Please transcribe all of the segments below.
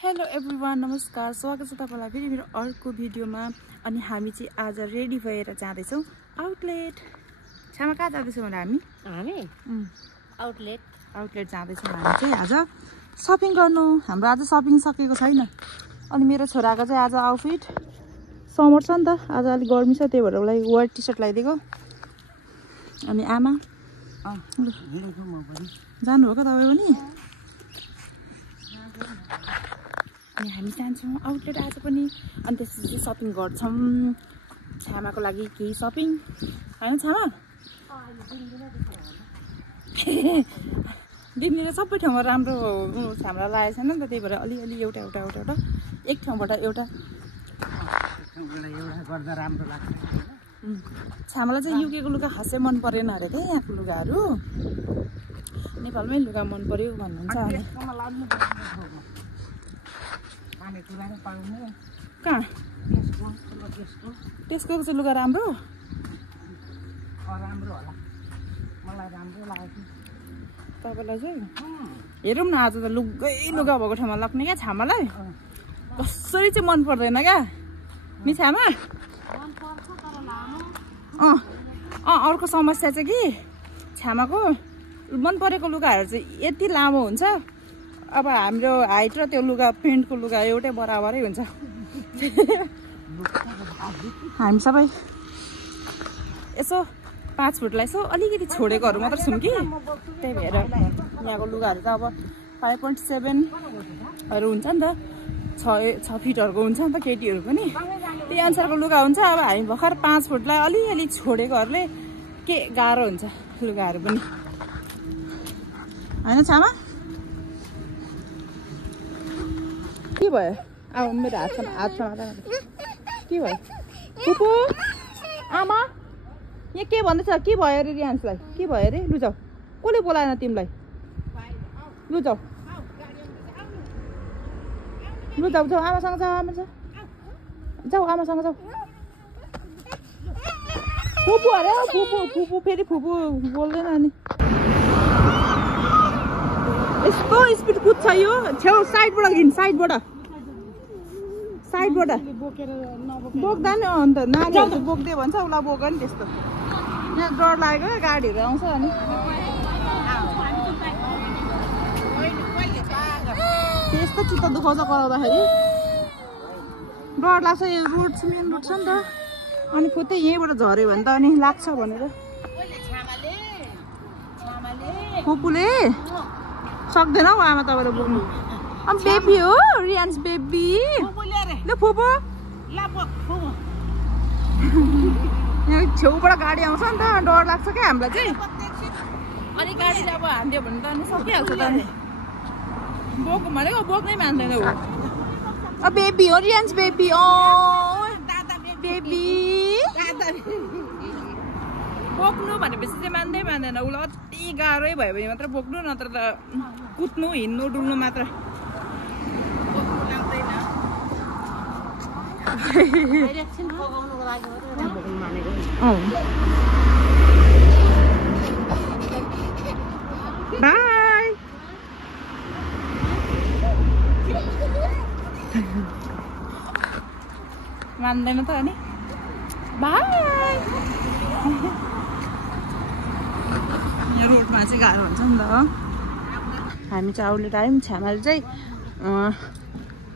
Hello everyone, नमस्कार, स्वागत छ तपाईलाई फेरि मेरो अर्को भिडियोमा। अनि हामी चाहिँ आज रेडी भएर जाँदैछौँ आउटलेट। छामा कहाँ जाँदैछौँ भने हामी आउटलेट जाँदैछौँ। हामी चाहिँ आज सपिङ गर्नु। हाम्रो आज सपिङ सकेको छैन। अनि मेरो छोराको चाहिँ आज आउटफिट समर छ नि त, आज अलिक गर्मी छ, त्यही भएर उसलाई वाइट टी सर्ट लगाइदिएको। अनि आमा जानुभयो क्या तपाईँ पनि? अनि हामी जान्छौँ आउटलेट आज पनि। अनि त्यसपछि सपिङ गर्छौँ छामाको लागि, केही सपिङ होइन छामा? दिदीले सबै ठाउँमा राम्रो छामा लागेको छैन नि त, त्यही भएर अलिअलि एउटा एक ठाउँबाट एउटा गर्दा राम्रो लाग्छ। छामालाई चाहिँ युकेको लुगा खासै मन परेन अरे क्या, यहाँको लुगाहरू नेपालमै लुगा मन पर्यो भन्नुहुन्छ। कहाँ त्यसको चाहिँ लुगा राम्रो होला, मलाई राम्रो लाग्यो तपाईँलाई चाहिँ। हेरौँ न आज त लुगा भएको ठाउँमा लग्ने क्या छामालाई। कसरी चाहिँ मन पर्दैन क्या नि छामा? अर्को समस्या चाहिँ कि छामाको मन परेको लुगाहरू चाहिँ यति लामो हुन्छ। अब हाम्रो हाइट र त्यो लुगा पेन्टको लुगा एउटै बराबरै हुन्छ। हामी सबै यसो 5 फुटलाई यसो अलिकति छोडेकोहरू मात्र छौँ कि, त्यही भएर यहाँको लुगाहरू त अब 5.7हरू हुन्छ नि त, 6 फिटहरूको हुन्छ नि त केटीहरू पनि, त्यही अनुसारको लुगा हुन्छ। अब हामी भर्खर 5 फुटलाई अलिअलि छोडेकोहरूले के गाह्रो हुन्छ लुगाहरू पनि, होइन छामा? के भयो? अब मेरो हातमा के भयो? फुपू आमा यहाँ के भन्दैछ? के भयो अरे रियान्सलाई? के भयो अरे? लु जाऊ, कसले बोलाएन तिमीलाई? लु जाऊ आमासँग जाऊ, आमासँग जाऊ। फुपू अरे फुपू फेरि फुपू बोल्दैन। अनि यस्तो स्पिड कुद्छ यो, छेउ साइडबाट हिँड, साइडबाट बोक्दा नि अन्त नानीहरू बोक्दै भन्छ, उसलाई बोक नि त्यस्तो। यहाँ डर लागेको गाडीहरू आउँछ। अनि त्यस्तो चित्त दुखाउँछ कराउँदाखेरि, डर लाग्छ। यो रोड छ, मेन रोड छ नि त, अनि खोज्दै यहीँबाट झऱ्यो भने त अनि लाग्छ भनेर। फुपूले सक्दैन हौ आमा तपाईँले बोक्नु। अब बेबी हो रियान्स, बेबी ल फुपू। यहाँ छेउबाट गाडी आउँछ नि त, डर लाग्छ क्या हामीलाई चाहिँ। अनि गाडीले अब हान्दियो भने त अनि सकिहाल्छ त। अनि बोक भनेको बोक्नै मान्दैन हो। अब बेबी हो रियान्स, बेबी। बेबी बोक्नु भनेपछि चाहिँ मान्दैन उसलाई। अति गाह्रै भयो भने मात्र बोक्नु, नत्र त कुद्नु हिँड्नु डुल्नु मात्र। बाई मान्दैन त अनि बाई। यहाँ रोडमा चाहिँ गाह्रो हुन्छ नि त। हामी चाहिँ आउटलेट आयौँ। छामाले चाहिँ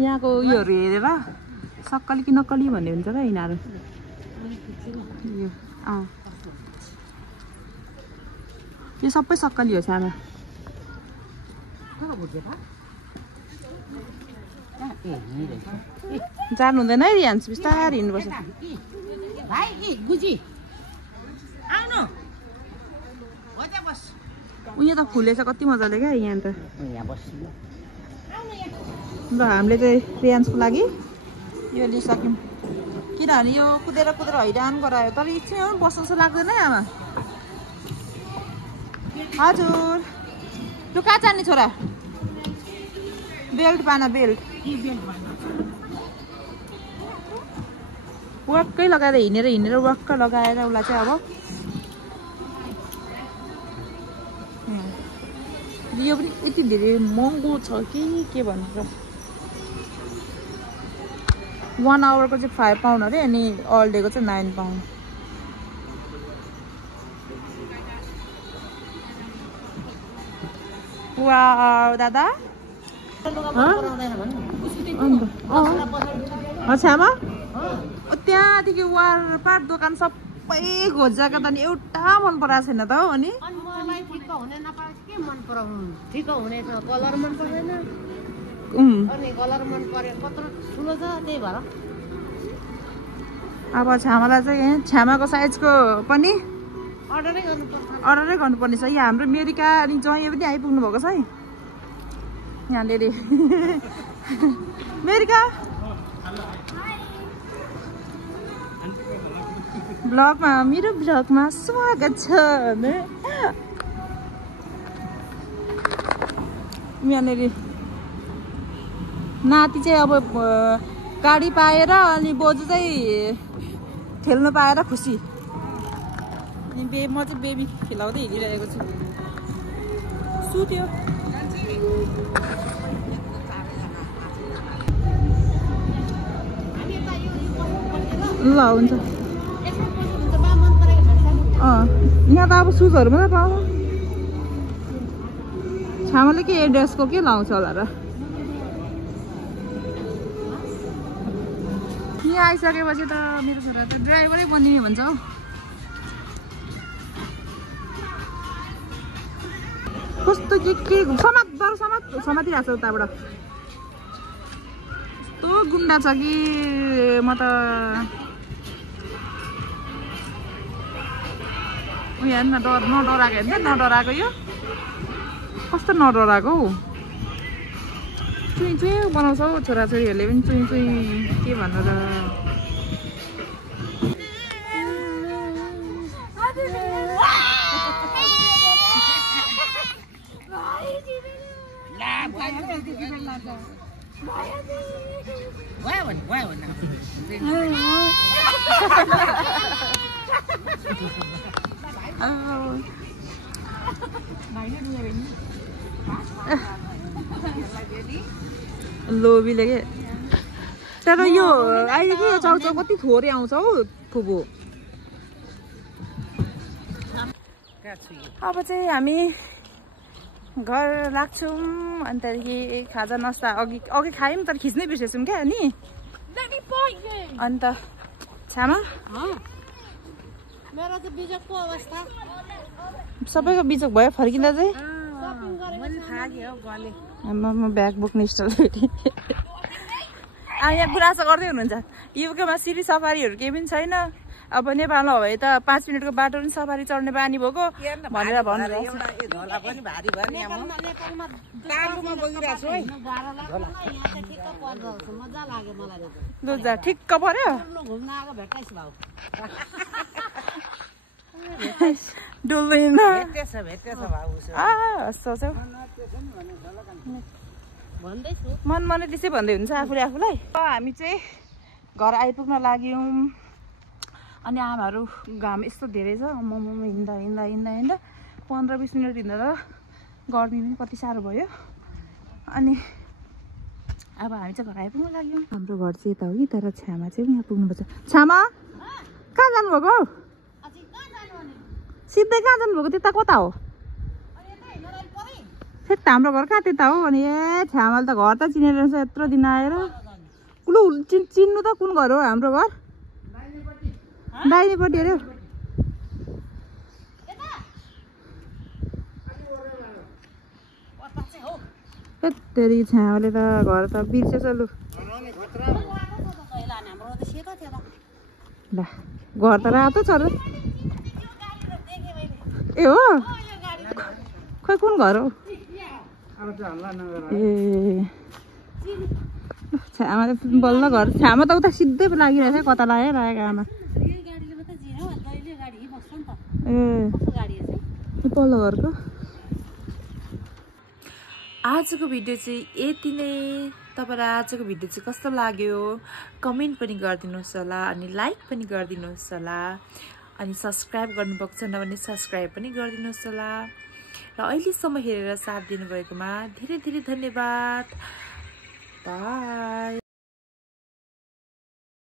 यहाँको उयोहरू हेरेर सक्कली कि नक्कली भन्ने हुन्छ क्या यिनीहरू। यो सबै सक्कली हो छामा। जानु हुँदैन है रियान्स, बिस्तारै हिँड्नुपर्छ। उयो त फुलेछ कति मजाले क्या यहाँ त। ल हामीले चाहिँ रियान्सको लागि यो लिइसक्यौँ, किनभने यो कुदेर हैरान गरायो। तर एकछिन बस्नु जस्तो लाग्दैन है आमा? हजुर। लु कहाँ जाने छोरा? बेल्ट पाना, बेल्ट वाक्कै लगाएर हिँडेर वाक्क लगाएर उसलाई चाहिँ अब यो पनि यति धेरै महँगो छ कि के भन्नु। 1 आवरको चाहिँ 5 पाउन्ड अरे अनि अल डेको चाहिँ 9 पाउन्ड वाउ दादा छ्यामा त्यहाँदेखि वार पार दोकान सबै खोजेको त नि एउटा मन पराएको छैन त हौ अनि अब छ्यामालाई चाहिँ छ्यामाको साइजको पनि अर्डरै गर्नुपर्ने छ यहाँ हाम्रो मेरिका अनि जय पनि आइपुग्नु भएको छ है यहाँनिर मेरिका मेरो ब्लगमा स्वागत छ यहाँनिर नाति चाहिँ अब गाडी पाएर अनि बोजू चाहिँ खेल्नु पाएर खुसी अनि म चाहिँ बेबी खेलाउँदै हिँडिरहेको छु सुत्यो ल हुन्छ यहाँ त अब सुजहरू मात्रै पाउँछ छामाले के ड्रेसको के लाउँछ होला र यहाँ आइसकेपछि त मेरो छोरा त ड्राइभरै बनिने भन्छ हौ कस्तो के समातिरहेको छ उताबाट कस्तो गुन्डा छ कि म त हेर्न नडराएको हेर्नु नडराएको यो कस्तो नडराएको हौ चुई बनाउँछ हौ छोराछोरीहरूले पनि चुई के भनेर लोभीले के तर यो अहिले के चाउचाउ कति थोरै आउँछ हौ फुपू अब चाहिँ हामी घर लाग्छौँ अनि त्यहाँदेखि खाजा नास्ता अघि खायौँ तर खिच्नै बिर्सेछौँ क्या अनि अन्त छामा सबैको बिजोक भयो फर्किँदा चाहिँ म ब्याग बोक्ने स्टल यहाँ गुनासो गर्दै हुनुहुन्छ युकेमा सिरी सफारीहरू केही पनि छैन अब नेपालमा भए त 5 मिनटको बाटो पनि सफारी चढ्ने बानी भएको भनेर भन्नुहुन्छ ठिक्क पर्यो डुल्दैन मनै त्यसै भन्दै हुन्छ आफूलाई हामी चाहिँ घर आइपुग्न लाग्यौँ अनि आमाहरू घाम यस्तो धेरै छ म हिँड्दा 15-20 मिनट हिँडेर गर्मी पनि कति साह्रो भयो अनि अब हामी चाहिँ घर आइपुग्न लाग्यौँ हाम्रो घर चाहिँ यता हो कि तर छ्यामा चाहिँ यहाँ पुग्नुपर्छ छ्यामा कहाँ जानुभएको सिधै कहाँ जानुभएको त्यता कता हो फेरि हाम्रो घर कहाँ त्यता हो अनि ए छ्यामाले त घर त चिनेर रहेछ यत्रो दिन आएर लु चिन्नु त कुन घर हो हाम्रो घर दाहिनेपट्टि अरे तेरि छ्यामाले त घर त बिर्सेछ लु ल घर त रातो छ र ए हो खोइ कुन घर हो ए छ्यामाले बल्ल घर छ्यामा त उता सिधै लागिरहेछ कता लगाइरहेको आमा ए पल्लो घरको आजको भिडियो चाहिँ यति नै तपाईलाई आजको भिडियो चाहिँ कस्तो लाग्यो कमेन्ट पनि गरिदिनुहोस् होला अनि लाइक पनि गरिदिनुहोस् होला अनि सब्स्क्राइब गर्नुभएको छैन भने सब्स्क्राइब पनि गरिदिनुहोस् होला र अहिलेसम्म हेरेर साथ दिनुभएकोमा धेरै धेरै धन्यवाद बाइ